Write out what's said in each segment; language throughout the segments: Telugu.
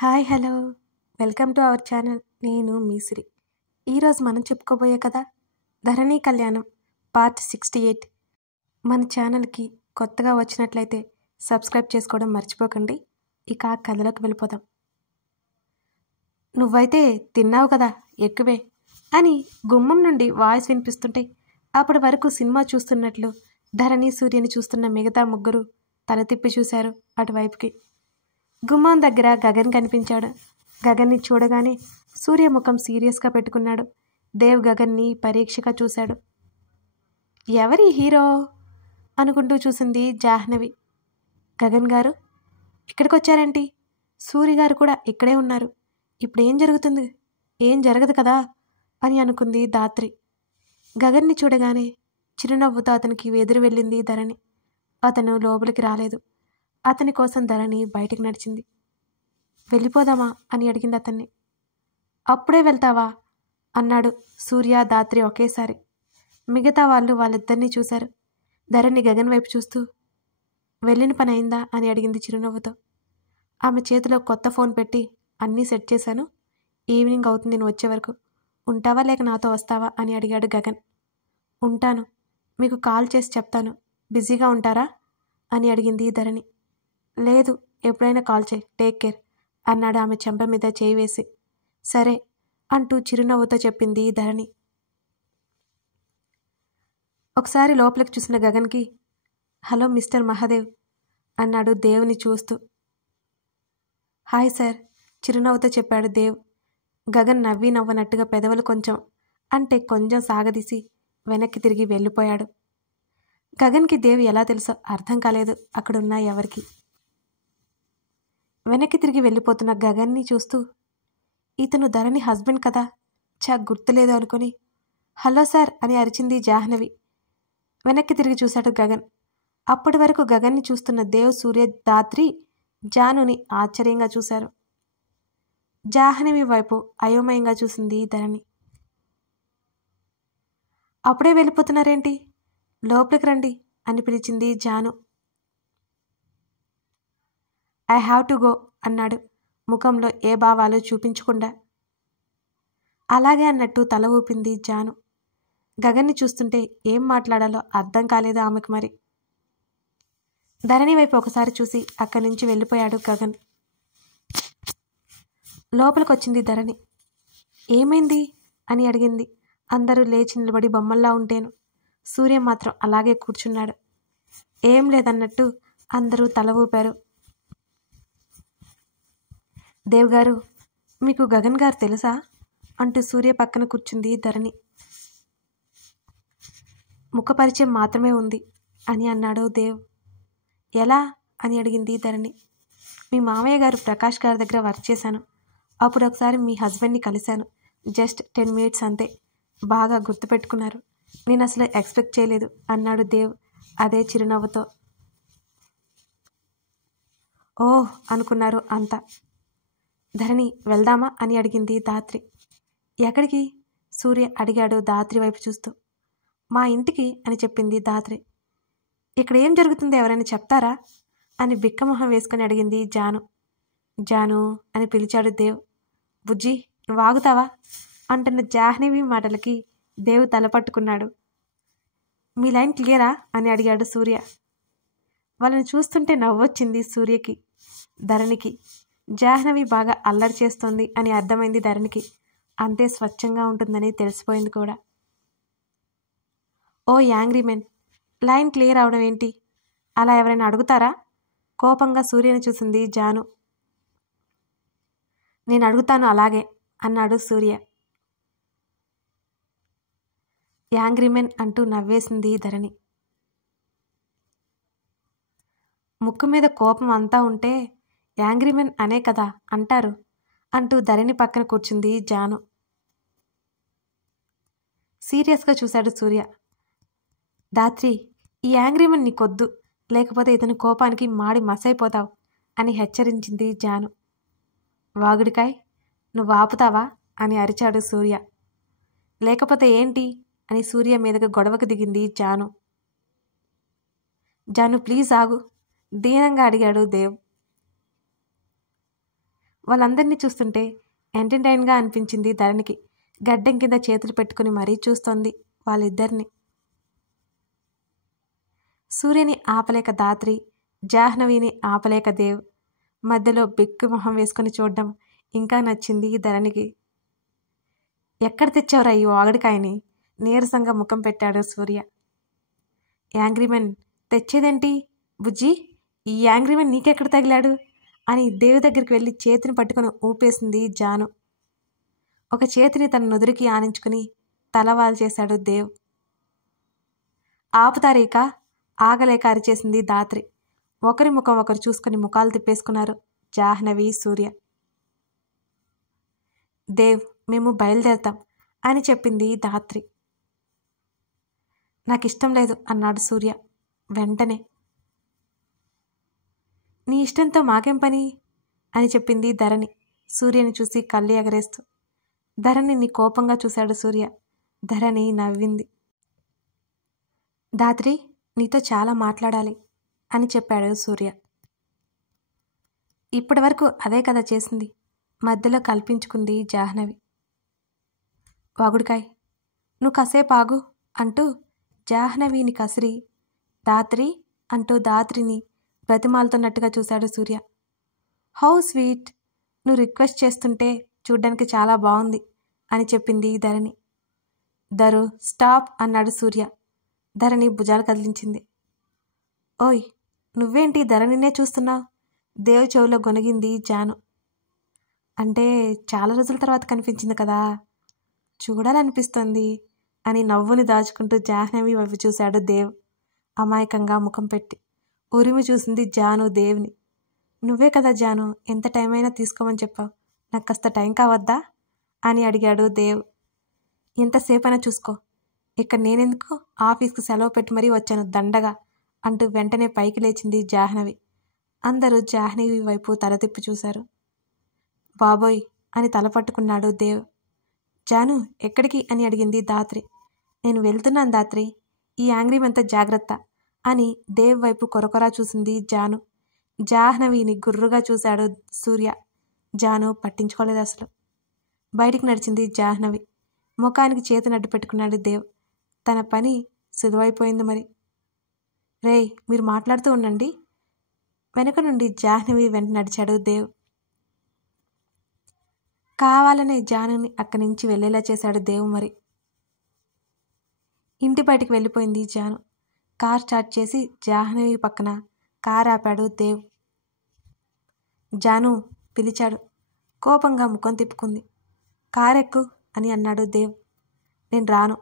Hi hello welcome to our channel. నేను మీ సిరి. ఈరోజు మనం చెప్పుకోబోయే కదా ధరణి కళ్యాణం పార్ట్ 68. మన ఛానల్కి కొత్తగా వచ్చినట్లయితే సబ్స్క్రైబ్ చేసుకోవడం మర్చిపోకండి. ఇక ఆ కథలోకి వెళ్ళిపోదాం. నువ్వైతే తిన్నావు కదా ఎక్కువే అని గుమ్మం నుండి వాయిస్ వినిపిస్తుంటే అప్పటి వరకు సినిమా చూస్తున్నట్లు ధరణి సూర్యని చూస్తున్న మిగతా ముగ్గురు తల తిప్పి చూశారు అటువైపుకి. గుమ్మం దగ్గర గగన్ కనిపించాడు. గగన్ని చూడగానే సూర్య ముఖం సీరియస్గా పెట్టుకున్నాడు. దేవ్ గగన్ని పరీక్షగా చూశాడు. ఎవరి హీరో అనుకుంటూ చూసింది జాహ్నవి. గగన్ గారు ఇక్కడికి వచ్చారేంటి? సూర్య గారు కూడా ఇక్కడే ఉన్నారు. ఇప్పుడు ఏం జరుగుతుంది? ఏం జరగదు కదా అని అనుకుంది ధాత్రి. గగన్ని చూడగానే చిరునవ్వుతో అతనికి ఎదురు వెళ్ళింది ధరణి. అతను లోపలికి రాలేదు. అతని కోసం ధరణి బయటికి నడిచింది. వెళ్ళిపోదామా అని అడిగింది అతన్ని. అప్పుడే వెళ్తావా అన్నాడు సూర్య ధాత్రి ఒకేసారి. మిగతా వాళ్ళు వాళ్ళిద్దరినీ చూశారు. ధరణి గగన్ వైపు చూస్తూ వెళ్ళిన పని అయిందా అని అడిగింది చిరునవ్వుతో. ఆమె చేతిలో కొత్త ఫోన్ పెట్టి అన్నీ సెట్ చేశాను. ఈవినింగ్ అవుతుంది నేను వచ్చే వరకు. ఉంటావా లేక నాతో వస్తావా అని అడిగాడు గగన్. ఉంటాను, మీకు కాల్ చేసి చెప్తాను. బిజీగా ఉంటారా అని అడిగింది ధరణి. లేదు, ఎప్పుడైనా కాల్ చేయి, టేక్ కేర్ అన్నాడు ఆమె చెంప మీద చేయి వేసి. సరే అంటూ చిరునవ్వుతో చెప్పింది ధరణి. ఒకసారి లోపలికి చూసిన గగన్కి హలో మిస్టర్ మహాదేవ్ అన్నాడు దేవుని చూస్తూ. హాయ్ సార్ చిరునవ్వుతో చెప్పాడు దేవ్. గగన్ నవ్వి నవ్వనట్టుగా పెదవులు కొంచెం సాగదీసి వెనక్కి తిరిగి వెళ్ళిపోయాడు. గగన్కి దేవ్ ఎలా తెలుసో అర్థం కాలేదు అక్కడున్న ఎవరికి. వెనక్కి తిరిగి వెళ్ళిపోతున్న గగన్ని చూస్తూ ఇతను ధరణి హస్బెండ్ కదా, గుర్తులేదు అనుకుని హలో సార్ అని అరిచింది జాహ్నవి. వెనక్కి తిరిగి చూశాడు గగన్. అప్పటి వరకు గగన్ని చూస్తున్న దేవ్, సూర్య, ధాత్రి, జానుని ఆశ్చర్యంగా చూశారు. జాహ్నవి వైపు అయోమయంగా చూసింది ధరణి. అప్పుడే వెళ్ళిపోతున్నారేంటి? లోపలికి రండి అని పిలిచింది Janu. I have to go అన్నాడు ముఖంలో ఏ భావాలు చూపించకుండా. అలాగే అన్నట్టు తల ఊపింది జాను. గగన్ని చూస్తుంటే ఏం మాట్లాడాలో అర్థం కాలేదు ఆమెకు. మరి ధరణి వైపు ఒకసారి చూసి అక్కడి నుంచి వెళ్ళిపోయాడు గగన్. లోపలికొచ్చింది ధరణి. ఏమైంది అని అడిగింది. అందరూ లేచి నిలబడి బొమ్మల్లా ఉంటేను. సూర్య మాత్రం అలాగే కూర్చున్నాడు. ఏం లేదన్నట్టు అందరూ తల ఊపారు. దేవ్ గారు మీకు గగన్ గారు తెలుసా అంటూ సూర్య పక్కన కూర్చుంది ధరణి. ముఖపరిచయం మాత్రమే ఉంది అని అన్నాడు దేవ్. ఎలా అని అడిగింది ధరణి. మీ మామయ్య గారు ప్రకాష్ గారి దగ్గర వర్క్ చేశాను. అప్పుడు ఒకసారి మీ హస్బెండ్ని కలిశాను. జస్ట్ 10 minutes అంతే. బాగా గుర్తుపెట్టుకున్నారు. నేను అసలు ఎక్స్పెక్ట్ చేయలేదు అన్నాడు దేవ్ అదే చిరునవ్వుతో. ఓహ్ అనుకున్నారు అంతా. ధరణి వెళ్దామా అని అడిగింది ధాత్రి. ఎక్కడికి సూర్య అడిగాడు ధాత్రి వైపు చూస్తూ. మా ఇంటికి అని చెప్పింది ధాత్రి. ఇక్కడ ఏం జరుగుతుందో ఎవరైనా చెప్తారా అని బిక్కమొహం వేసుకుని అడిగింది జాను. జాను అని పిలిచాడు దేవ్. బుజ్జి నువ్వు ఆగుతావా అంటున్న జాహ్నవి మాటలకి దేవ్ తలపట్టుకున్నాడు. మీ లైన్ క్లియరా అని అడిగాడు సూర్య. వాళ్ళని చూస్తుంటే నవ్వొచ్చింది సూర్యకి. ధరణికి జాహ్నవి బాగా అల్లరి చేస్తోంది అని అర్థమైంది ధరణికి. అంతే స్వచ్ఛంగా ఉంటుందని తెలిసిపోయింది కూడా. ఓ యాంగ్రీ మెన్, లైన్ క్లియర్ అవడం ఏంటి? అలా ఎవరైనా అడుగుతారా? కోపంగా సూర్యని చూసింది జాను. నేను అడుగుతాను అలాగే అన్నాడు సూర్య. యాంగ్రీమెన్ అంటూ నవ్వేసింది ధరణి. ముక్కు మీద కోపం అంతా ఉంటే యాంగ్రీమెన్ అనే కదా అంటారు అంటూ ధరణి పక్కన కూర్చుంది జాను. సీరియస్గా చూశాడు సూర్య. ధాత్రి ఈ యాంగ్రీమెన్ నీకొద్దు, లేకపోతే ఇతని కోపానికి మాడి మసైపోతావు అని హెచ్చరించింది జాను. వాగుడికాయ్ నువ్వు ఆపుతావా అని అరిచాడు సూర్య. లేకపోతే ఏంటి అని సూర్య మీదకు గొడవకు దిగింది జాను. జాను ప్లీజ్ ఆగు దీనంగా అడిగాడు దేవ్. వాళ్ళందరినీ చూస్తుంటే ఎంటర్టైన్గా అనిపించింది ధరణికి. గడ్డం కింద చేతులు పెట్టుకుని మరీ చూస్తోంది వాళ్ళిద్దరిని. సూర్యని ఆపలేక దాత్రి, జాహ్నవిని ఆపలేక దేవ్. మధ్యలో బిక్కు మొహం వేసుకుని చూడడం ఇంకా నచ్చింది ధరణికి. ఎక్కడ తెచ్చావురా ఈ ఆగడికాయని? నీరసంగా ముఖం పెట్టాడు సూర్య. యాంగ్రీమెన్ తెచ్చేదేంటి బుజ్జి? ఈ యాంగ్రీమెన్ నీకెక్కడ తగిలాడు అని దేవ్ దగ్గరికి వెళ్ళి చేతిని పట్టుకుని ఊపేసింది జాను. ఒక చేతిని తన నుదురికి ఆనించుకుని తలవాలు చేశాడు దేవ్. ఆపుతారీక ఆగలేక అరిచేసింది దాత్రి. ఒకరి ముఖం ఒకరు చూసుకుని ముఖాలు తిప్పేసుకున్నారు జాహ్నవి, సూర్య. దేవ్, మేము బయలుదేరతాం అని చెప్పింది దాత్రి. నాకిష్టం లేదు అన్నాడు సూర్య వెంటనే. నీ ఇష్టంతో మాకేం పని అని చెప్పింది ధరణి సూర్యని చూసి కళ్ళు ఎగరేస్తూ. ధరణిని కోపంగా చూశాడు సూర్య. ధరణి నవ్వింది. దాత్రి, నీతో చాలా మాట్లాడాలి అని చెప్పాడు సూర్య. ఇప్పటి వరకు అదే కదా చేసింది, మధ్యలో కల్పించుకుంది జాహ్నవి. వాగుడికాయ్, నువ్వు కాసేపు ఆగు అంటూ జాహ్నవిని కసిరి దాత్రి అంటూ దాత్రిని బ్రతిమాలుతున్నట్టుగా చూశాడు సూర్య. హౌ స్వీట్, నువ్వు రిక్వెస్ట్ చేస్తుంటే చూడ్డానికి చాలా బాగుంది అని చెప్పింది ధరణి. దరు స్టాప్ అన్నాడు సూర్య. ధరణి భుజాలు కదిలించింది. ఓయ్, నువ్వేంటి ధరణినే చూస్తున్నావు? దేవ్ చెవులో గొనిగింది జాను. అంటే చాలా రోజుల తర్వాత కనిపించింది కదా, చూడాలనిపిస్తోంది అని నవ్వుని దాచుకుంటూ జాహ్నవి వైపు చూశాడు దేవ్ అమాయకంగా ముఖం పెట్టి. ఉరిమి చూసింది జాను దేవ్ని. నువ్వే కదా జాను ఎంత టైం అయినా తీసుకోమని చెప్పావు, నాకు కాస్త టైం కావద్దా అని అడిగాడు దేవ్. ఎంతసేపైనా చూసుకో, ఇక్కడ నేనెందుకు, ఆఫీస్కి సెలవు పెట్టి మరీ వచ్చాను దండగా అంటూ వెంటనే పైకి లేచింది జాహ్నవి. అందరూ జాహ్నవి వైపు తల తిప్పి చూశారు. బాబోయ్ అని తల పట్టుకున్నాడు దేవ్. జాను ఎక్కడికి అని అడిగింది దాత్రి. నేను వెళ్తున్నాను దాత్రి, ఈ యాంగ్రీమంతా జాగ్రత్త అని దేవ్ వైపు కొరకొరా చూసింది జాను. జాహ్నవిని గుర్రుగా చూశాడు సూర్య. జాను పట్టించుకోలేదు అసలు. బయటికి నడిచింది జాహ్నవి. ముఖానికి చేతిని అడ్డు పెట్టుకున్నాడు దేవ్. తన పని సులువైపోయింది మరి. రేయ్, మీరు మాట్లాడుతూ ఉండండి. వెనుక నుండి జాహ్నవి వెంట నడిచాడు దేవ్. కావాలనే జానుని అక్కడి నుంచి వెళ్ళేలా చేశాడు దేవ్ మరి. ఇంటి బయటికి వెళ్ళిపోయింది జాను. కార్ స్టార్ట్ చేసి జాహ్నవి పక్కన కార్ ఆపాడు దేవ్. జాను పిలిచాడు. కోపంగా ముఖం తిప్పుకుంది. కారెక్కు అని అన్నాడు దేవ్. నేను రాను.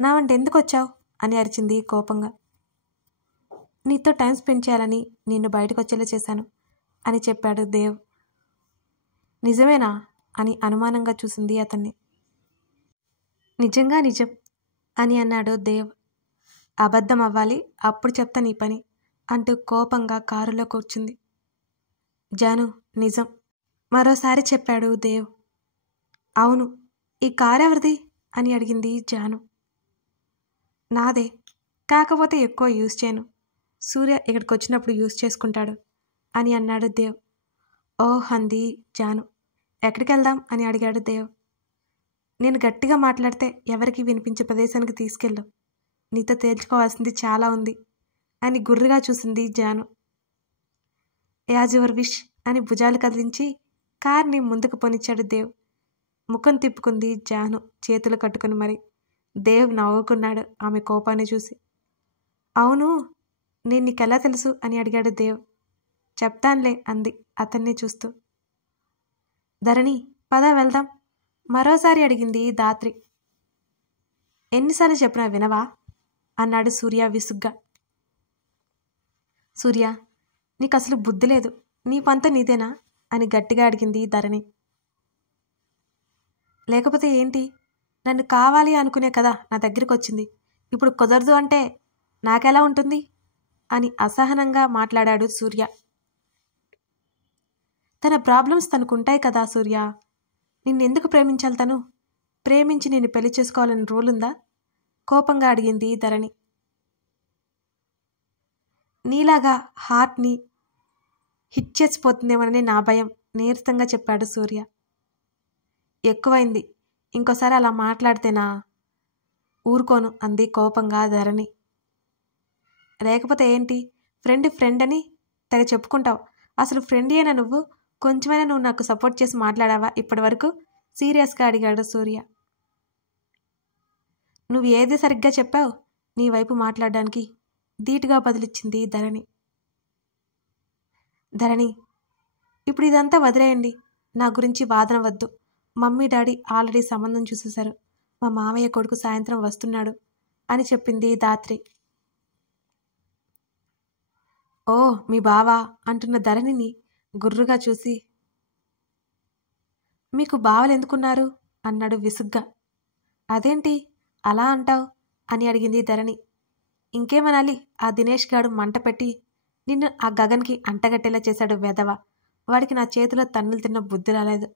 నా వంట ఎందుకు వచ్చావు అని అరిచింది కోపంగా. నీతో టైం స్పెండ్ చేయాలని నిన్ను బయటకు వచ్చేలా చేశాను అని చెప్పాడు దేవ్. నిజమేనా అని అనుమానంగా చూసింది అతన్ని. నిజంగా నిజం అని అన్నాడు దేవ్. అబద్ధం అవ్వాలి, అప్పుడు చెప్తా నీ పని అంటూ కోపంగా కారులో కూర్చుంది. జాను నిజం మరోసారి చెప్పాడు దేవ్. అవును, ఈ కారు ఎవరిది అని అడిగింది జాను. నాదే, కాకపోతే ఎక్కువ యూజ్ చేయను, సూర్య ఇక్కడికి వచ్చినప్పుడు యూజ్ చేసుకుంటాడు అని అన్నాడు దేవ్. ఓహ్ అంది జాను. ఎక్కడికి వెళ్దాం అని అడిగాడు దేవ్. నేను గట్టిగా మాట్లాడితే ఎవరికి వినిపించే ప్రదేశానికి తీసుకెళ్ళు, నీతో తేల్చుకోవాల్సింది చాలా ఉంది అని గుర్రుగా చూసింది జాను. యాజ్ యువర్ విష్ అని భుజాలు కదిలించి కార్ని ముందుకు పోనిచ్చాడు దేవ్. ముఖం తిప్పుకుంది జాను చేతులు కట్టుకుని మరి. దేవ్ నవ్వుకున్నాడు ఆమె కోపాన్ని చూసి. అవును, నేను నీకెలా తెలుసు అని అడిగాడు దేవ్. చెప్తాన్లే అంది అతన్ని చూస్తూ. ధరణి పద వెళ్దాం మరోసారి అడిగింది దాత్రి. ఎన్నిసార్లు చెప్పినా వినవా అన్నాడు సూర్య విసుగ్గా. సూర్య, నీకు అసలు బుద్ధి లేదు, నీ పంత నీదేనా అని గట్టిగా అడిగింది ధరణి. లేకపోతే ఏంటి, నన్ను కావాలి అనుకునే కదా నా దగ్గరికి వచ్చింది, ఇప్పుడు కుదరదు అంటే నాకెలా ఉంటుంది అని అసహనంగా మాట్లాడాడు సూర్య. తన ప్రాబ్లమ్స్ తనకుంటాయి కదా సూర్య, నిన్నెందుకు ప్రేమించాలి తను? ప్రేమించి నిన్ను పెళ్లి చేసుకోవాలని రూల్ ఉందా? కోపంగా అడిగింది ధరణి. నీలాగా హార్ట్ని హిట్ చేసిపోతుందేమోనని నా భయం నీరసంగా చెప్పాడు సూర్య. ఎక్కువైంది, ఇంకోసారి అలా మాట్లాడితేనా ఊరుకోను అంది కోపంగా ధరణి. లేకపోతే ఏంటి, ఫ్రెండ్ అని తెగ చెప్పుకుంటావు. అసలు ఫ్రెండ్ అయినా నువ్వు? కొంచెమైనా నువ్వు నాకు సపోర్ట్ చేసి మాట్లాడావా ఇప్పటి వరకు? సీరియస్గా అడిగాడు సూర్య. నువ్వు ఏది సరిగ్గా చెప్పావు నీ వైపు మాట్లాడడానికి? ధీటుగా బదిలిచ్చింది ధరణి. ధరణి, ఇప్పుడు ఇదంతా వదిలేయండి. నా గురించి వాదన వద్దు. మమ్మీ డాడీ ఆల్రెడీ సంబంధం చూసేశారు. మా మామయ్య కొడుకు సాయంత్రం వస్తున్నాడు అని చెప్పింది ధాత్రి. ఓ, మీ బావా అంటున్న ధరణిని గుర్రుగా చూసి, మీకు బావలు ఎందుకున్నారు అన్నాడు విసుగ్గా. అదేంటి అలా అంటావు అని అడిగింది ధరణి. ఇంకేమనాలి, ఆ దినేష్ గాడు మంట పెట్టి నిన్ను ఆ గగన్కి అంటగట్టేలా చేశాడు వెధవ. వాడికి నా చేతిలో తన్నులు తిన్న బుద్ధి రాలేదు.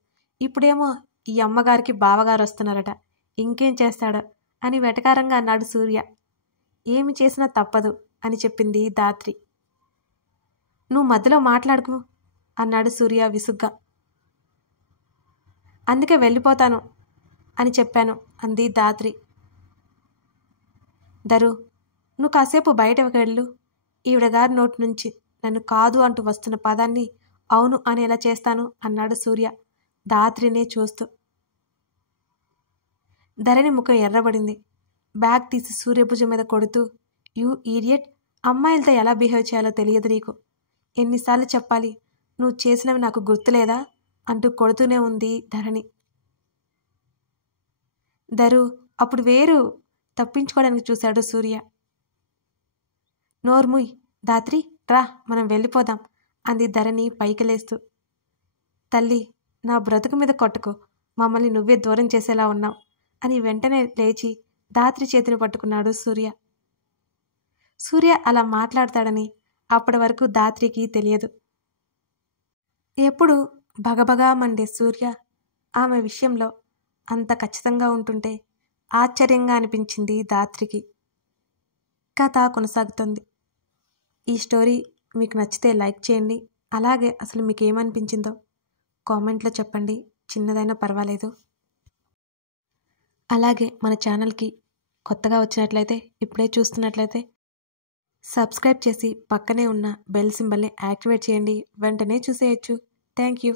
ఇప్పుడేమో ఈ అమ్మగారికి బావగారు వస్తున్నారట. ఇంకేం చేస్తాడో అని వెటకారంగా అన్నాడు సూర్య. ఏమి చేసినా తప్పదు అని చెప్పింది ధాత్రి. నువ్వు మధ్యలో మాట్లాడుకు అన్నాడు సూర్య విసుగ్గా. అందుకే వెళ్ళిపోతాను అని చెప్పాను అంది ధాత్రి. ధరు, నువ్వు కాసేపు బయటకు వెళ్ళు. ఈవిడగారి నోటి నుంచి నన్ను కాదు అంటూ వస్తున్న పదాన్ని అవును అనేలా చేస్తాను అన్నాడు సూర్య ధాత్రినే చూస్తూ. ధరణి ముఖం ఎర్రబడింది. బ్యాగ్ తీసి సూర్యభుజం మీద కొడుతూ, యూ ఈడియట్, అమ్మాయిలతో ఎలా బిహేవ్ చేయాలో తెలియదు నీకు. ఎన్నిసార్లు చెప్పాలి, నువ్వు చేసినవి నాకు గుర్తులేదా అంటూ కొడుతూనే ఉంది ధరణి. ధరు అప్పుడు వేరు తప్పించుకోవడానికి చూశాడు సూర్య. నోర్ముయ్ ధాత్రి, రా మనం వెళ్ళిపోదాం అంది ధరణి పైకి లేస్తూ. తల్లి, నా బ్రతుకు మీద కొట్టకు, మమ్మల్ని నువ్వే దూరం చేసేలా ఉన్నావు అని వెంటనే లేచి ధాత్రి చేతిని పట్టుకున్నాడు సూర్య. సూర్య అలా మాట్లాడతాడని అప్పటి వరకు ధాత్రికి తెలియదు. ఎప్పుడు భగభగా మండే సూర్య ఆమె విషయంలో అంత ఖచ్చితంగా ఉంటుంటే ఆశ్చర్యంగా అనిపించింది ధాత్రికి. కథ కొనసాగుతుంది. ఈ స్టోరీ మీకు నచ్చితే లైక్ చేయండి. అలాగే అసలు మీకు ఏమనిపించిందో కామెంట్లో చెప్పండి, చిన్నదైనా పర్వాలేదు. అలాగే మన ఛానల్కి కొత్తగా వచ్చినట్లయితే, ఇప్పుడే చూస్తున్నట్లయితే సబ్స్క్రైబ్ చేసి పక్కనే ఉన్న బెల్ సింబల్ని యాక్టివేట్ చేయండి. వెంటనే చూసేయచ్చు. Thank you.